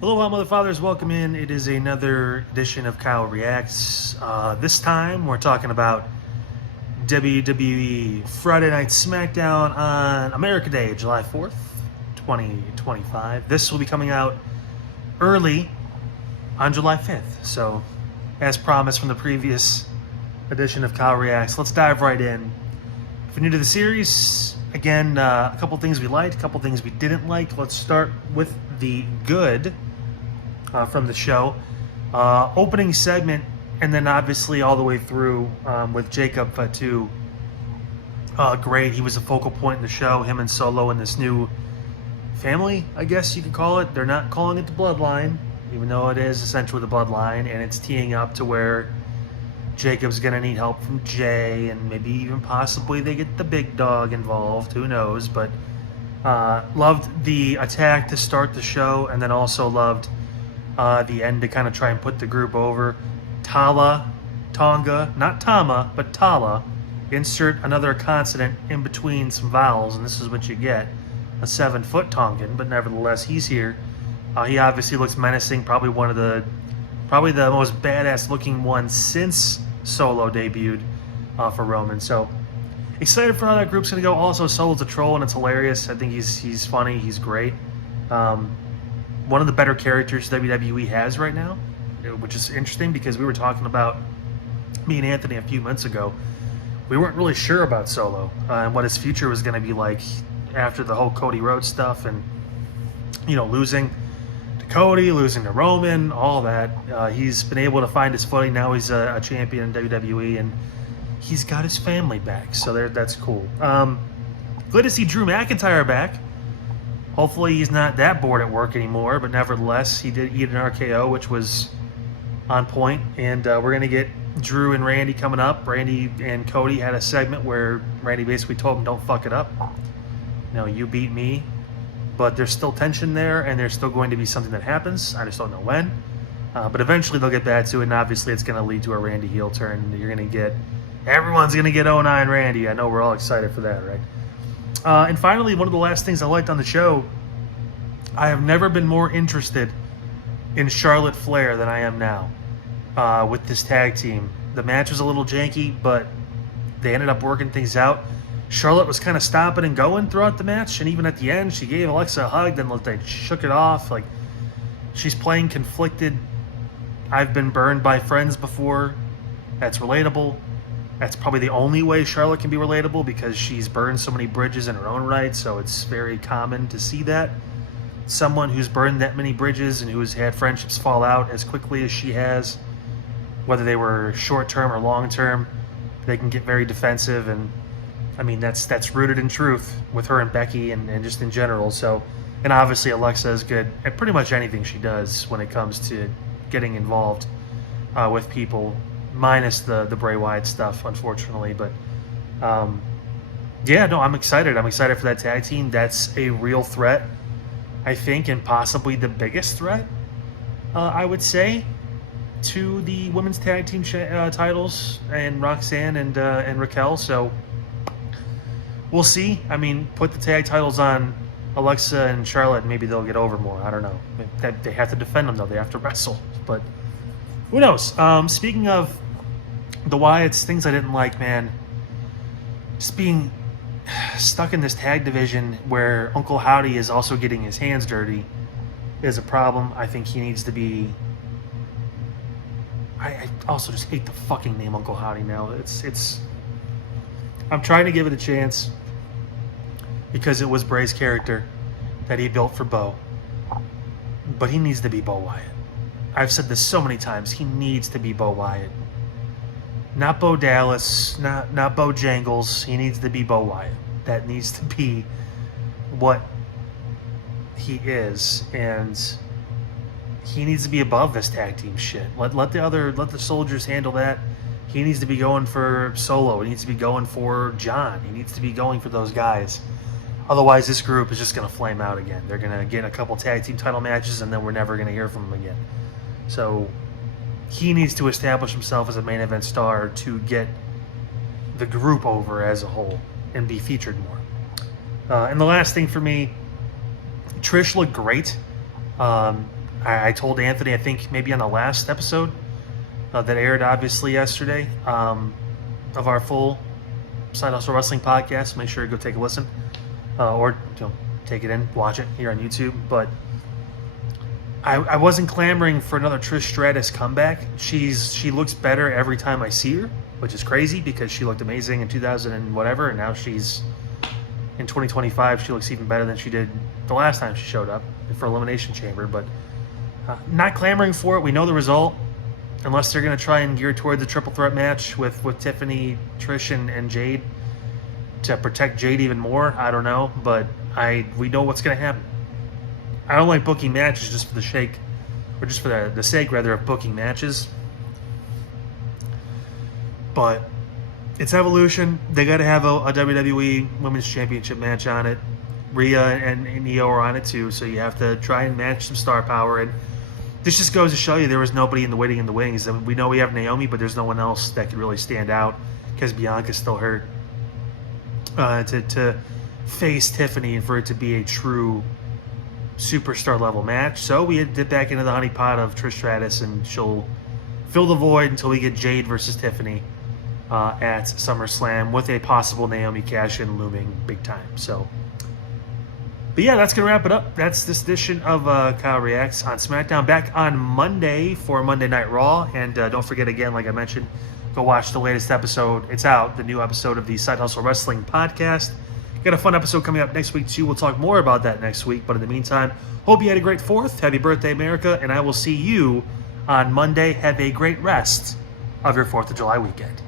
Hello, Mother Fathers. Welcome in. It is another edition of Kyle Reacts. This time, we're talking about WWE Friday Night Smackdown on America Day, July 4th, 2025. This will be coming out early on July 5th. So, as promised from the previous edition of Kyle Reacts, let's dive right in. If you're new to the series, again, a couple things we liked, a couple things we didn't like. Let's start with the good from the show. Opening segment, and then obviously all the way through with Jacob Fatu. Great. He was a focal point in the show, him and Solo and this new family, I guess you could call it. They're not calling it the Bloodline, even though it is essentially the Bloodline, and it's teeing up to where Jacob's going to need help from Jay, and maybe even possibly they get the big dog involved. Who knows? But loved the attack to start the show, and then also loved the end to kind of try and put the group over. Tonga, not Tama, but Tala. Insert another consonant in between some vowels, and this is what you get. A 7-foot Tongan, but nevertheless, he's here. He obviously looks menacing, probably the most badass looking one since Solo debuted for Roman. So excited for how that group's gonna go. Also, Solo's a troll, and it's hilarious. I think he's funny. He's great. One of the better characters WWE has right now, which is interesting because we were talking about, me and Anthony a few months ago, we weren't really sure about Solo and what his future was going to be like after the whole Cody Rhodes stuff and, losing to Cody, losing to Roman, all that. He's been able to find his footing. Now he's a champion in WWE, and he's got his family back, so that's cool. Good to see Drew McIntyre back. Hopefully he's not that bored at work anymore, but nevertheless, he did eat an RKO, which was on point. And we're going to get Drew and Randy coming up. Randy and Cody had a segment where Randy basically told him, don't fuck it up. You beat me. But there's still tension there, and there's still going to be something that happens. I just don't know when. But eventually they'll get back to it, and obviously it's going to lead to a Randy heel turn. Everyone's going to get 09 Randy. I know we're all excited for that, right? And finally, one of the last things I liked on the show, I have never been more interested in Charlotte Flair than I am now with this tag team. The match was a little janky, but they ended up working things out. Charlotte was kind of stopping and going throughout the match, and even at the end, she gave Alexa a hug, then they shook it off. Like, she's playing conflicted. I've been burned by friends before. That's relatable. That's probably the only way Charlotte can be relatable, because she's burned so many bridges in her own right, so it's very common to see that. Someone who's burned that many bridges and who's had friendships fall out as quickly as she has, whether they were short-term or long-term, they can get very defensive, and I mean, that's rooted in truth with her and Becky and just in general. So, and obviously Alexa is good at pretty much anything she does when it comes to getting involved with people, minus the Bray Wyatt stuff, unfortunately. But yeah, no, I'm excited. I'm excited for that tag team. That's a real threat, I think, and possibly the biggest threat, I would say, to the women's tag team titles, and Roxanne and Raquel. So we'll see. I mean, put the tag titles on Alexa and Charlotte, and maybe they'll get over more. I don't know. They have to defend them, though. They have to wrestle. But who knows? Speaking of the Wyatts, things I didn't like, man. Just being stuck in this tag division where Uncle Howdy is also getting his hands dirty is a problem. I think he needs to be... I also just hate the fucking name Uncle Howdy now. It's... I'm trying to give it a chance because it was Bray's character that he built for Bo. But he needs to be Bo Wyatt. I've said this so many times. He needs to be Bo Wyatt. Not Bo Dallas, not Bo Jangles. He needs to be Bo Wyatt. That needs to be what he is, and he needs to be above this tag team shit. Let the soldiers handle that. He needs to be going for Solo. He needs to be going for John. He needs to be going for those guys. Otherwise, this group is just going to flame out again. They're going to get a couple tag team title matches, and then we're never going to hear from them again. So he needs to establish himself as a main event star to get the group over as a whole and be featured more. And the last thing for me, Trish looked great. I told Anthony, I think maybe on the last episode that aired obviously yesterday of our full Side Hustle Wrestling podcast. Make sure to go take a listen or take it in, watch it here on YouTube. But I wasn't clamoring for another Trish Stratus comeback. She looks better every time I see her, which is crazy because she looked amazing in 2000 and whatever, and now she's in 2025. She looks even better than she did the last time she showed up for Elimination Chamber. But not clamoring for it. We know the result. Unless they're going to try and gear towards a triple threat match with Tiffany, Trish, and Jade to protect Jade even more. I don't know, but we know what's going to happen. I don't like booking matches just for the sake, or just for the sake rather of booking matches. But it's Evolution. They got to have a WWE Women's Championship match on it. Rhea and Io are on it too, so you have to try and match some star power. And this just goes to show you there was nobody waiting in the wings. I mean, we know we have Naomi, but there's no one else that could really stand out because Bianca's still hurt. To face Tiffany and for it to be a true superstar level match. So we dip back into the honeypot of Trish Stratus, and she'll fill the void until we get Jade versus Tiffany at SummerSlam with a possible Naomi cash-in looming big time. So, but yeah, that's going to wrap it up. That's this edition of Kyle Reacts on SmackDown. Back on Monday for Monday Night Raw. And don't forget, again, like I mentioned, go watch the latest episode. It's out, the new episode of the Side Hustle Wrestling podcast. Got a fun episode coming up next week, too. We'll talk more about that next week. But in the meantime, hope you had a great 4th. Happy birthday, America. And I will see you on Monday. Have a great rest of your 4th of July weekend.